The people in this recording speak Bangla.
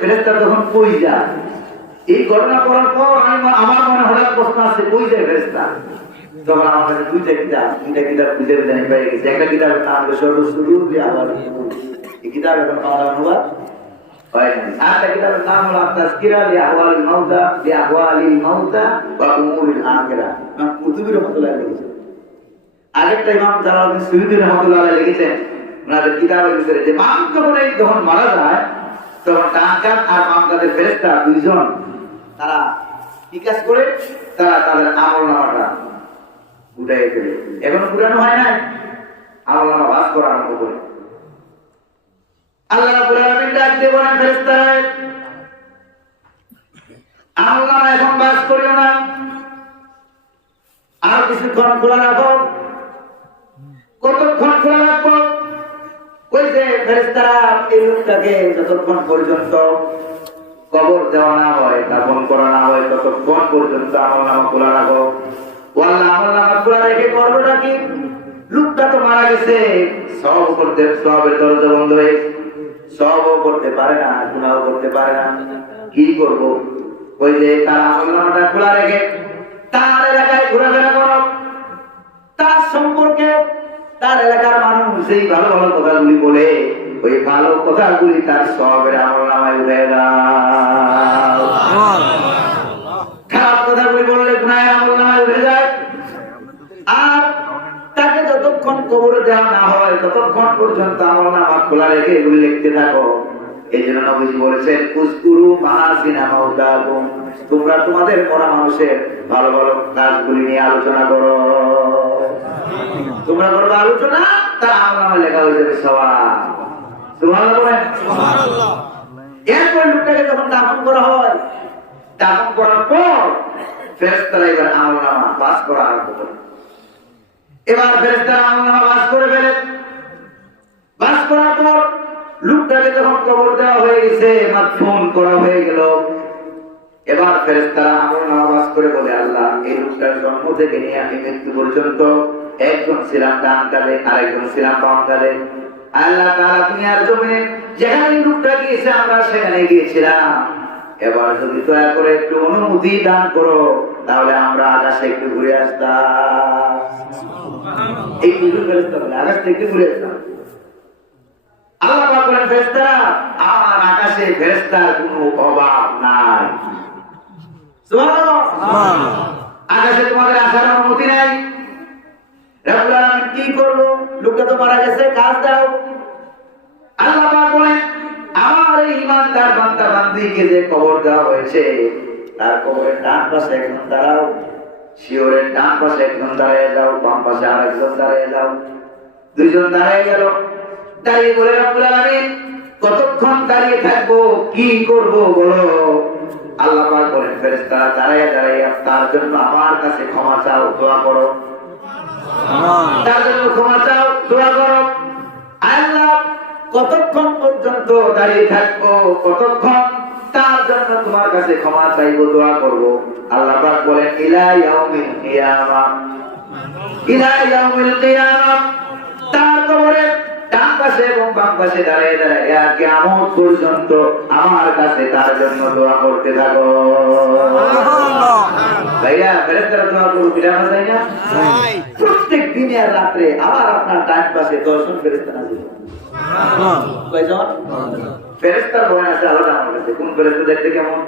ফেরেশতা তখন কই যায়? এই ঘটনা করার পর আমার মনে হঠাৎ প্রশ্ন আছে, কই যায় ফেরেশতা? তখন আমার কাছে দুইটা কিতাব খুঁজে জানি পেয়ে গেছি। একটা কিতাবের নাম হলো সর্বসুদূর বিআহওয়ালিল মাউত। এই কিতাব এখন বাংলা অনুবাদ হয় নাই। আরেকটা কিতাবের নাম হলো আত-তাযকিরা বিআহওয়ালিল মাউতা ওয়া উমুরিল আখিরাহ। ইমাম কুতুবী রাহমাতুল্লাহ আলাইহি লিখেছেন। আরেকটা ইমাম জালালউদ্দিন সুয়ুতী রাহমাতুল্লাহ আলাইহি লিখেছেন ওনাদের কিতাবের ভিতরে যে মানুষ যখন মারা যায় তখন ডাকাত আর মামলাদের ফেরেশতা দুইজন তারা কি কাজ করে? তারা তাদের আমলনামাটা উঠাই ফেলে। এখন পুরানো হয় না, আমলনামা ভাগ করা আরম্ভ করে। আল্লাহ রাব্বুল আলামিন ডাক দিয়ে বলেন, ফেরেশতারা আমলনামা এখন ভাগ করিও না, আর কিছুক্ষণ খোলা রাখো। কতক্ষণ খোলা রাখবো? ওই যে ফেরেশতারা এই লোকটাকে যতক্ষণ পর্যন্ত কবর দেওয়া না হয়, দাফন করা না হয়, ততক্ষণ পর্যন্ত আমলনামা খোলা রাখো। ওয়াল্লাহ আমলনামা খোলা রেখে করবোটা কি? লোকটা তো মারা গেছে, সওয়াব করতে, সওয়াবের দরজা বন্ধ হয়ে, সওয়াবও করতে পারে না, গুনাহও করতে পারে না। কি করব? ওই যে তার আমলনামাটা খোলা রেখে তার এলাকায় ঘোরাফেরা করো, তার সম্পর্কে তার এলাকার মানুষ সেই ভালো ভালো কথাগুলি বলে, ওই ভালো কথাগুলি তার সওয়াবের আমলনামায় উঠে দাও। খারাপ কথাগুলি বললে গুনাহের আমলনামায় উঠে যায়। আর তাকে যতক্ষণ কবরে দেওয়া না হয় ততক্ষণ পর্যন্ত আমলনামা খোলা রেখে এগুলি লিখতে থাকো। এই জন্য নবীজি বলেছেন, উযকুরু মাহাসিনা মাউতাকুম, তোমরা তোমাদের মরা মানুষের ভালো ভালো কাজগুলি নিয়ে আলোচনা করো। তোমরা করবে আলোচনা, তার আমলনামায় লেখা হয়ে যাবে সওয়াব। সুবহানাল্লাহ বলেন। সুবহানাল্লাহ। এরপর লোকটাকে যখন দাফন করা হয়, দাফন করার পর ফেরেশতারা এবার আমলনামা পাস করা আরম্ভ করে। এবার ফেরেশতারা আমলনামা পাস করে ফেলে। পাস করার পর লোকটাকে যখন কবর দেওয়া হয়ে গেছে, মাদফুন করা হয়ে গেল, এবার ফেরেশতারা আমলনামা পাস করে বলে, আল্লাহ এই লোকটার জন্ম থেকে নিয়ে আমি মৃত্যু পর্যন্ত একজন ছিলাম ডান কাঁধে, আরেকজন ছিলাম বাম কাঁধে। আল্লাহ তাআলা দুনিয়ার জমিনে যেখানে লোকটা গিয়েছে আমরা সেখানে গিয়েছিলাম। এবার যদি দয়া করে একটু অনুমতি দান করো, তাহলে আমরা আকাশে একটু ঘুরে আসতাম। এই দুজন ফেরেশতা বলে, আকাশ থেকে একটু ঘুরে আসতাম। আল্লাহ পাক বলেন, ফেরেশতারা, আমার আকাশে ফেরেশতার কোনো অভাব নাই। সুবহানাল্লাহ। আকাশে তোমাদের আসার অনুমতি নাই। রব্বুল আলামিন কি করব? লোকটা তো মারা গেছে, কাজ দাও। আল্লাহ পাক বলেন, আমার এই ঈমানদার বান্দা বান্দীকে যে কবর দেওয়া হয়েছে, তার কবরের ডান পাশে একজন দাঁড়াও, শিওরের ডান পাশে একজন দাঁড়িয়ে যাও, বাম পাশে আরেকজন দাঁড়িয়ে যাও। দুইজন দাঁড়িয়ে গেল। দাঁড়িয়ে বলে, রব্বুল আলামিন কতক্ষণ দাঁড়িয়ে থাকবো, কি করব বলো? আল্লাহ পাক বলেন, ফেরেশতারা দাঁড়িয়ে দাঁড়িয়ে তার জন্য আমার কাছে ক্ষমা চাও, দোয়া করো। তার জন্য ক্ষমা চাও, দোয়া করো। আল্লাহ কতক্ষণ পর্যন্ত দাঁড়িয়ে থাকবো, কতক্ষণ তার জন্য তোমার কাছে ক্ষমা চাইবো, দোয়া করবো? আল্লাহ পাক বলেন, ইলা ইয়াউমিল কিয়ামাহ, ইলা ইয়াউমিল কিয়ামাহ। তার কবরের ডান পাশে এবং বাম পাশে দাঁড়িয়ে দাঁড়িয়ে কিয়ামত পর্যন্ত আমার কাছে তার জন্য দোয়া করতে থাকো। ভাইয়া, ফেরেশতারা দোয়া করুক, এটা আমরা চাই না? প্রত্যেক দিনের রাত্রে আমার আপনার ডান পাশে 10 জন ফেরেশতা নাযিল হয়। কয়জন? ফেরেশতার বয়ান আছে আলাদা আমার কাছে। কোন ফেরেশতা দেখতে কেমন,